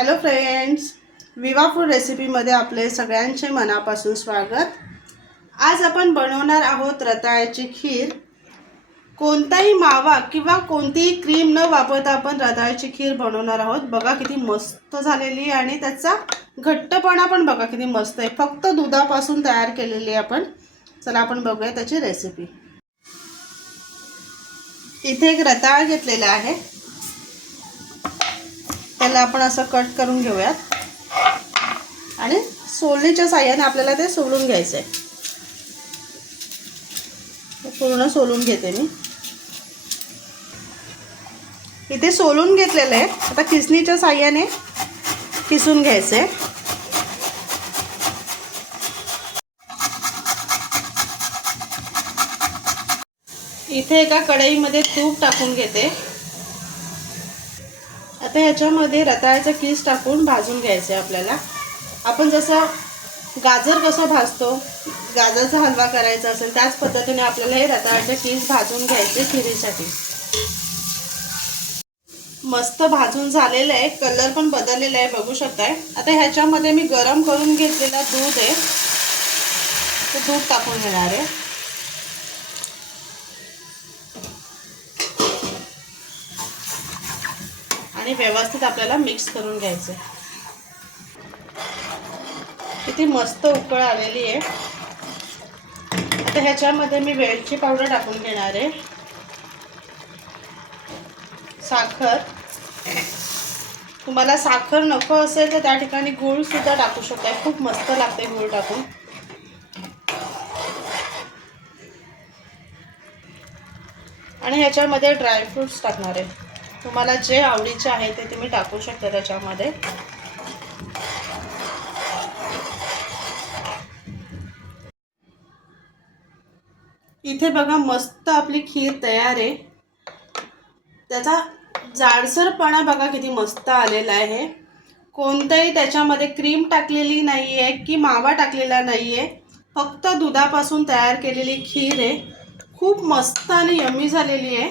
Hello friends Viva food रेसिपीमध्ये आपले सगळ्यांचे मनापासून स्वागत. आज आपण बनवणार आहोत रताळ्याची खीर. कोणताही मावा किंवा कोणतीही क्रीम न वापरता आपण रताळ्याची खीर बनवणार आहोत. बघा किती मस्त झालेली आहे आणि त्याचा घट्टपणा पण बघा किती मस्त आहे. फक्त दुधापासून तयार केलेली आहे आपण. चला आपण बघूया त्याची रेसिपी इथे एक रताळ घेतलेला आहे. त्याला आपण असं कट करून घेऊयात. आणि सोलणीच्या साह्याने आपल्याला ते सोलून घ्यायचं आहे पूर्ण सोलून घेते मी. इथे सोलून घेतलेलं आहे. आता किसणीच्या साह्याने किसून घ्यायचं आहे इथे एका कढईमध्ये तूप टाकून घेते. आता ह्याच्यामध्ये रताळ्याचा किस टाकून भाजून घ्यायचं आहे आपल्याला. आपण जसं गाजर कसं भाजतो गाजरचा हलवा करायचा असेल त्याच पद्धतीने आपल्याला हे रताळ्याचे किस भाजून घ्यायचे खिरीसाठी मस्त भाजून झालेलं आहे कलर पण बदललेला आहे बघू शकताय. आता ह्याच्यामध्ये मी गरम करून घेतलेला दूध आहे. ते दूध टाकून घेणार आहे. आणि व्यवस्थित आपल्याला मिक्स करून घ्यायचं. किती मस्त उकळ आलेली आहे. आता ह्याच्यामध्ये मी वेलची पावडर टाकून घेणार आहे. साखर. तुम्हाला साखर नको असेल तर त्या ठिकाणी गूळ सुद्धा टाकू शकता खूप मस्त लागते गूळ टाकून. आणि ह्याच्यामध्ये ड्रायफ्रुट्स टाकणार आहे. तुम्हाला जे आवडीचे आहे ते तुम्ही टाकू शकता त्याच्यामध्ये. इथे बघा मस्त आपली खीर तयार आहे. त्याचा जाडसरपणा बघा किती मस्त आलेला आहे. कोणतंही त्याच्यामध्ये क्रीम टाकलेली नाही आहे की मावा टाकलेला नाही आहे फक्त दुधापासून तयार केलेली खीर आहे. खूप मस्त आणि यमी झालेली आहे.